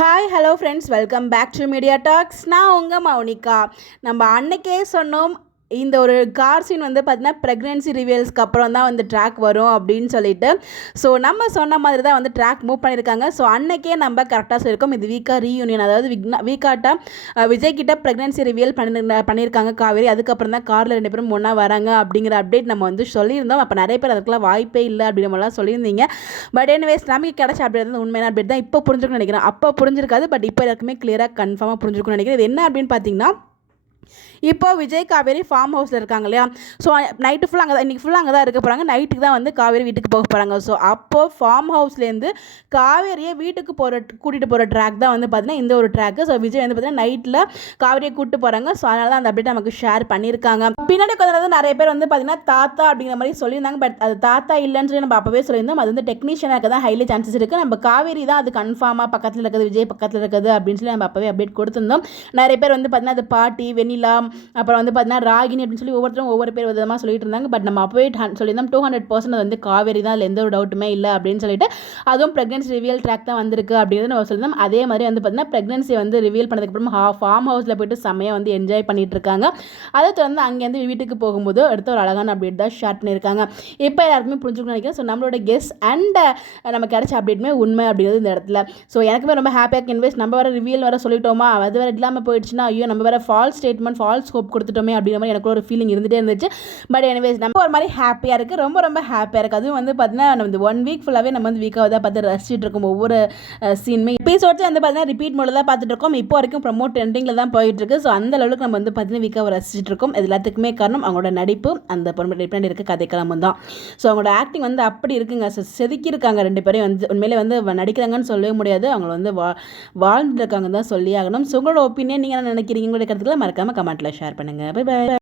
Hi hello friends, welcome back to Media Talks. நான் உங்கள் மௌனிகா. நம்ம அன்னைக்கே சொன்னோம், இந்த ஒரு கார் சீன் வந்து பார்த்தீங்கன்னா ப்ரெக்னென்சி ரிவீல்ஸ்க்கு அப்புறம் தான் வந்து ட்ராக் வரும் அப்படின்னு சொல்லிட்டு. ஸோ நம்ம சொன்ன மாதிரி தான் வந்து ட்ராக் மூவ் பண்ணியிருக்காங்க. ஸோ அன்னைக்கே நம்ம கரெக்டாக சொல்லியிருக்கோம், இது வீக்கா ரீயூனியன், அதாவது வீக்காட்ட விஜய் கிட்ட ப்ரெக்னென்சி ரிவீல் பண்ணியிருக்காங்க காவேரி. அதுக்கப்புறம் தான் காரில் 2 பேரும் ஒன்றா வராங்க அப்படிங்கிற அப்டேட் நம்ம வந்து சொல்லியிருந்தோம். அப்போ நிறைய பேர் அதுக்கெல்லாம் வாய்ப்பே இல்லை அப்படிங்கிற மாதிரிலாம் சொல்லியிருந்தீங்க. பட் எனிவேஸ் நமக்கு கிடைச்ச அப்டேட் வந்து உண்மையான அப்டேட் தான். இப்போ புரிஞ்சுக்கணும்னு நினைக்கிறேன். அப்போ புரிஞ்சிருக்காது, பட் இப்போ எல்லாருக்குமே கிளியராக கன்ஃபார்மாக புரிஞ்சுக்கணும்னு நினைக்கிறேன். இது என்ன அப்படின்னு பார்த்தீங்கன்னா, இப்போ விஜய் காவேரி ஃபார்ம் ஹவுஸில் இருக்காங்க இல்லையா. ஸோ நைட்டு ஃபுல்லாக அங்கே தான், இன்றைக்கி ஃபுல்லாக அங்கே தான் இருக்க போகிறாங்க. நைட்டுக்கு தான் வந்து காவேரி வீட்டுக்கு போக போகிறாங்க. ஸோ அப்போது ஃபார்ம் ஹவுஸ்லேருந்து காவேரியை வீட்டுக்கு கூட்டிகிட்டு போகிற ட்ராக் தான் வந்து பார்த்திங்கன்னா இந்த ஒரு ட்ராக்கு. ஸோ விஜய் வந்து பார்த்திங்கன்னா நைட்டில் காவேரியை கூப்பிட்டு போகிறாங்க. ஸோ அதனால தான் அந்த அப்டேட் நமக்கு ஷேர் பண்ணியிருக்காங்க. பின்னாடி உட்காந்து நிறைய பேர் வந்து பார்த்திங்கன்னா தாத்தா அப்படிங்கிற மாதிரி சொல்லியிருந்தாங்க. பட் அது தாத்தா இல்லைன்னு சொல்லி நம்ம அப்போவே சொல்லியிருந்தோம். அது வந்து டெக்னீஷியனாக இருக்க தான் ஹைலி சான்சஸ் இருக்குது. நம்ம காவேரி தான் அது கன்ஃபார்மாக பக்கத்தில் இருக்குது, விஜய் பக்கத்தில் இருக்குது அப்படின்னு சொல்லி நம்ம அப்போவே அப்டேட் கொடுத்துருந்தோம். நிறைய பேர் வந்து பார்த்திங்கன்னா அது பாட்டி, வெண்ணிலா, அப்புறம் வந்து பார்த்தீங்கன்னா ராகினி அப்படின்னு சொல்லி ஒவ்வொருத்தரும் ஒவ்வொரு பேர் விதமாக சொல்லிட்டு இருந்தாங்க. பட் நம்ம அப்போவே சொல்லியிருந்தோம் 200% வந்து காவேரி தான், அதில் எந்த ஒரு டவுட்டுமே இல்லை அப்படின்னு சொல்லிட்டு. அதுவும் ப்ரெக்னன்சி ரிவீல் ட்ராக் தான் வந்திருக்கு அப்படின்னு நம்ம சொல்லியிருந்தோம். அதே மாதிரி வந்து பார்த்தீங்கன்னா ப்ரெக்னன்சி வந்து ரிவீல் பண்ணதுக்கப்புறம் ஃபார்ம் ஹவுஸில் போய்ட்டு செம்மையாக வந்து என்ஜாய் பண்ணிட்டு இருக்காங்க. அதை தொடர்ந்து அங்கேருந்து வீட்டுக்கு போகும்போது அடுத்த ஒரு அழகான அப்டேட் தான் ஷேர் பண்ணியிருக்காங்க. இப்போ எல்லாருக்குமே புரிஞ்சுக்கணும்னு நினைக்கிறேன். ஸோ நம்மளோட கெஸ் அண்ட் நம்ம கிடைச்ச அப்டேட்டுமே உண்மை அப்படிங்கிறது இந்த இடத்துல. ஸோ எனக்குமே ரொம்ப ஹாப்பியாக இன்வெஸ்ட். நம்ம வேறு ரிவீல் வர சொல்லிட்டோமா, அது வேறு இல்லாமல் போயிடுச்சுன்னா ஐயோ நம்ம வேறு ஃபால்ஸ் ஸ்டேட்மெண்ட், ஃபால்ஸ் ஹோப் கொடுத்துட்டோமே அப்படிங்கிற மாதிரி எனக்கு ஒரு ஃபீலிங் இருந்துகிட்டே இருந்துச்சு. பட் எனிவேஸ் நம்ம ஒரு மாதிரி ஹாப்பியாக இருக்குது, ரொம்ப ரொம்ப ஹாப்பியாக இருக்குது. அதுவும் வந்து பார்த்தீங்கன்னா நம்ம இந்த 1 வீக் ஃபுல்லாகவே நம்ம வந்து வீக்காக தான் பார்த்து ரசிச்சுட்டு இருக்கோம். ஒவ்வொரு சீனுமே எபிசோட்ஸ் வந்து பார்த்தீங்கன்னா ரிப்பீட் மோடில் தான் பார்த்துட்டு இருக்கோம். இப்போ வரைக்கும் ப்ரமோட் ட்ரெண்டிங்கில் தான் போயிட்டுருக்கு. ஸோ அந்த அளவுக்கு நம்ம வந்து பார்த்தீங்கன்னா வீக்காக ரசிச்சுட்டு இருக்கோம். இது எல்லாத்துக்குமே காரணம் அவங்களோட நடிப்பு, அந்த பின்னாடி இருக்க கதைக்களமும் தான். ஸோ அவங்களோட ஆக்டிங் வந்து அப்படி இருக்குங்க, செதுக்கியிருக்காங்க. 2 பேரையும் வந்து உண்மையிலே வந்து நடிக்கிறாங்கன்னு சொல்லவே முடியாது, அவங்க வந்து வாழ்ந்துருக்காங்க தான் சொல்லி ஆகணும். ஸோ உங்களோட ஒப்பீனியன் நீங்கள் என்ன நினைக்கிறீங்க, உங்களுடைய கருத்துக்களை மறக்காமல் கமெண்ட்டில் ஷேர் பண்ணுங்கள். Bye by.